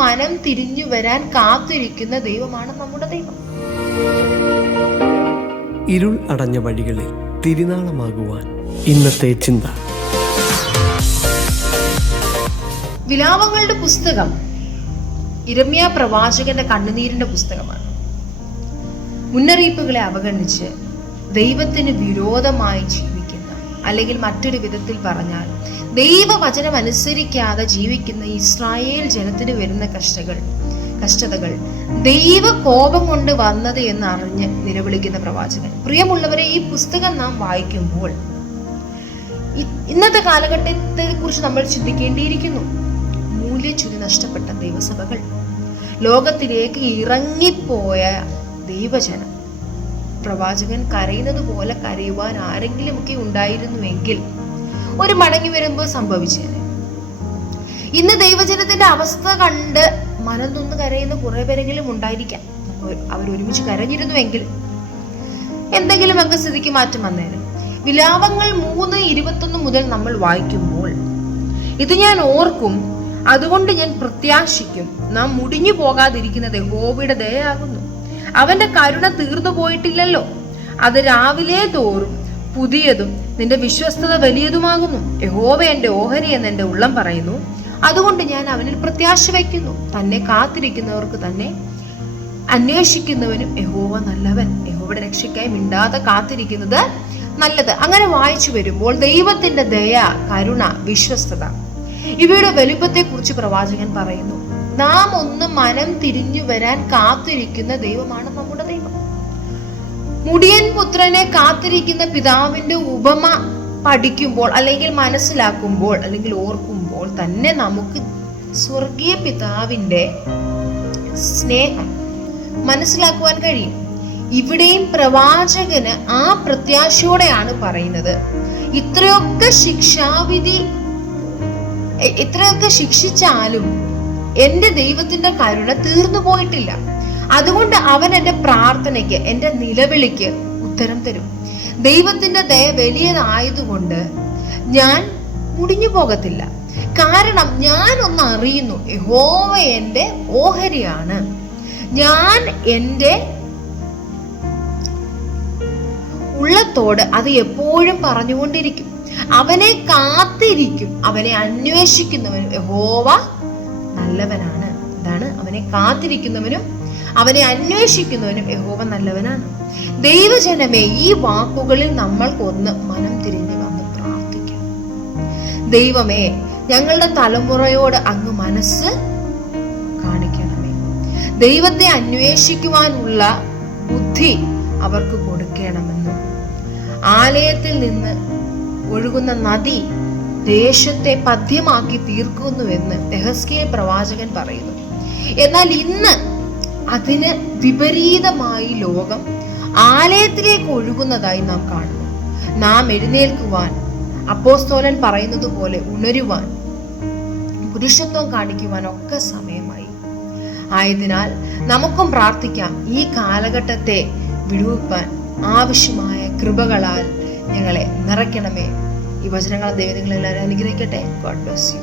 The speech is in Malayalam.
മനം തിരിഞ്ഞു വരാൻ കാത്തിരിക്കുന്ന ദൈവമാണ് നമ്മുടെ ദൈവം. ഇരുൾ അടഞ്ഞ വഴികളിൽ തിരുനാളമാകുവാൻ ഇന്നത്തെ ചിന്ത. വിലാപങ്ങളുടെ പുസ്തകം യിരെമ്യാ പ്രവാചകന്റെ കണ്ണുനീരിന്റെ പുസ്തകമാണ്. മുന്നറിയിപ്പുകളെ അവഗണിച്ച് ദൈവത്തിന് വിരോധമായി ജീവിക്കുന്ന, അല്ലെങ്കിൽ മറ്റൊരു വിധത്തിൽ പറഞ്ഞാൽ ദൈവവചനം അനുസരിക്കാതെ ജീവിക്കുന്ന ഇസ്രായേൽ ജനത്തിന് വരുന്ന കഷ്ടതകൾ ദൈവ കോപം കൊണ്ട് വന്നത് എന്ന് അറിഞ്ഞ് നിലവിളിക്കുന്ന പ്രവാചകൻ. പ്രിയമുള്ളവരെ, ഈ പുസ്തകം നാം വായിക്കുമ്പോൾ ഇന്നത്തെ കാലഘട്ടത്തെ കുറിച്ച് നമ്മൾ ചിന്തിക്കേണ്ടിയിരിക്കുന്നു. മൂല്യച്യുതി നഷ്ടപ്പെട്ട ദൈവസഭകൾ, ലോകത്തിലേക്ക് ഇറങ്ങിപ്പോയ ദൈവജനം, പ്രവാചകൻ കരയുന്നത് പോലെ കരയുവാൻ ആരെങ്കിലും ഒക്കെ ഉണ്ടായിരുന്നുവെങ്കിൽ ഒരു മടങ്ങി വരുമ്പോൾ സംഭവിച്ചേനെ. ഇന്ന് ദൈവജനത്തിന്റെ അവസ്ഥ കണ്ട് മനം നൊന്ന് കരയുന്ന കുറെ പേരെങ്കിലും ഉണ്ടായിരിക്കാം. അവരൊരുമിച്ച് കരഞ്ഞിരുന്നുവെങ്കിൽ എന്തെങ്കിലുമൊക്കെ സ്ഥിതിക്ക് മാറ്റം വന്നേനെ. വിലാപങ്ങൾ 3:21 മുതൽ നമ്മൾ വായിക്കുമ്പോൾ, ഇത് ഞാൻ ഓർക്കും, അതുകൊണ്ട് ഞാൻ പ്രത്യാശിക്കും, നാം മുടിഞ്ഞു പോകാതിരിക്കുന്നത് യഹോവയുടെ ദയയാകുന്നു. അവന്റെ കരുണ തീർന്നു പോയിട്ടില്ലല്ലോ, അത് രാവിലെ തോറും പുതിയതും നിന്റെ വിശ്വസ്തത വലിയതുമാകുന്നു. യഹോവ എന്റെ ഓഹരി എന്ന് എന്റെ ഉള്ളം പറയുന്നു, അതുകൊണ്ട് ഞാൻ അവനിൽ പ്രത്യാശ വയ്ക്കുന്നു. തന്നെ കാത്തിരിക്കുന്നവർക്ക്, തന്നെ അന്വേഷിക്കുന്നവനും യഹോവ നല്ലവൻ. യഹോവയുടെ രക്ഷയ്ക്കായി മിണ്ടാതെ കാത്തിരിക്കുന്നത് നല്ലത്. അങ്ങനെ വായിച്ചു വരുമ്പോൾ ദൈവത്തിന്റെ ദയ, കരുണ, വിശ്വസ്തത, ഇവയുടെ വലുപ്പത്തെ കുറിച്ച് പ്രവാചകൻ പറയുന്നു. നാം ഒന്ന് മനം തിരിഞ്ഞു വരാൻ കാത്തിരിക്കുന്ന ദൈവമാണ് നമ്മുടെ ദൈവം. മുടിയൻ പുത്രനെ കാത്തിരിക്കുന്ന പിതാവിന്റെ ഉപമ പഠിക്കുമ്പോൾ, അല്ലെങ്കിൽ മനസ്സിലാക്കുമ്പോൾ, അല്ലെങ്കിൽ ഓർക്കുമ്പോൾ തന്നെ നമുക്ക് സ്വർഗീയ പിതാവിന്റെ സ്നേഹം മനസ്സിലാക്കുവാൻ കഴിയും. ഇവിടെയും പ്രവാചകന് ആ പ്രത്യാശയോടെയാണ് പറയുന്നത്. ഇത്രയൊക്കെ ശിക്ഷിച്ചാലും എന്റെ ദൈവത്തിന്റെ കരുണ തീർന്നു പോയിട്ടില്ല. അതുകൊണ്ട് അവൻ എന്റെ പ്രാർത്ഥനയ്ക്ക്, എന്റെ നിലവിളിക്ക് ഉത്തരം തരും. ദൈവത്തിന്റെ ദയ വലിയതായതുകൊണ്ട് ഞാൻ മുടിഞ്ഞു പോകത്തില്ല. കാരണം ഞാൻ ഒന്ന് അറിയുന്നു, യഹോവ എന്റെ ഓഹരിയാണ്. ഞാൻ എന്റെ ഉള്ളത്തോട് അത് എപ്പോഴും പറഞ്ഞുകൊണ്ടിരിക്കും. അവനെ കാത്തിരിക്കും, അവനെ അന്വേഷിക്കുന്നവനും യഹോവ നല്ലവനാണ്. എന്താണ്? അവനെ കാത്തിരിക്കുന്നവനും അവനെ അന്വേഷിക്കുന്നവനും യഹോവ നല്ലവനാണ്. ദൈവജനമേ, ഈ വാക്കുകളിൽ നമ്മൾക്കൊന്ന് മനം തിരിഞ്ഞ് വന്ന് പ്രാർത്ഥിക്കാം. ദൈവമേ, ഞങ്ങളുടെ തലമുറയോട് അങ്ങ് മനസ്സ് കാണിക്കണമേ. ദൈവത്തെ അന്വേഷിക്കുവാനുള്ള ബുദ്ധി അവർക്ക് കൊടുക്കണമെന്നും, ആലയത്തിൽ നിന്ന് ഒഴുകുന്ന നദി ദേശത്തെ പദ്യമാക്കി തീർക്കുന്നുവെന്ന് യെഹെസ്കേൽ പ്രവാചകൻ പറയുന്നു. എന്നാൽ ഇന്ന് അതിന് വിപരീതമായി ലോകം ആലയത്തിലേക്ക് ഒഴുകുന്നതായി നാം കാണുന്നു. നാം എഴുന്നേൽക്കുവാൻ, അപ്പോസ്തലൻ പറയുന്നത് പോലെ ഉണരുവാൻ, പുരുഷത്വം കാണിക്കുവാൻ ഒക്കെ സമയമായി. ആയതിനാൽ നമുക്കും പ്രാർത്ഥിക്കാം, ഈ കാലഘട്ടത്തെ വിടുവിപ്പാൻ ആവശ്യമായ കൃപകളാൽ ഞങ്ങളെ നിറയ്ക്കണമേ. ഈ വചനങ്ങൾ ദൈവം നിങ്ങളെല്ലാവരും അനുഗ്രഹിക്കട്ടെ. God bless you.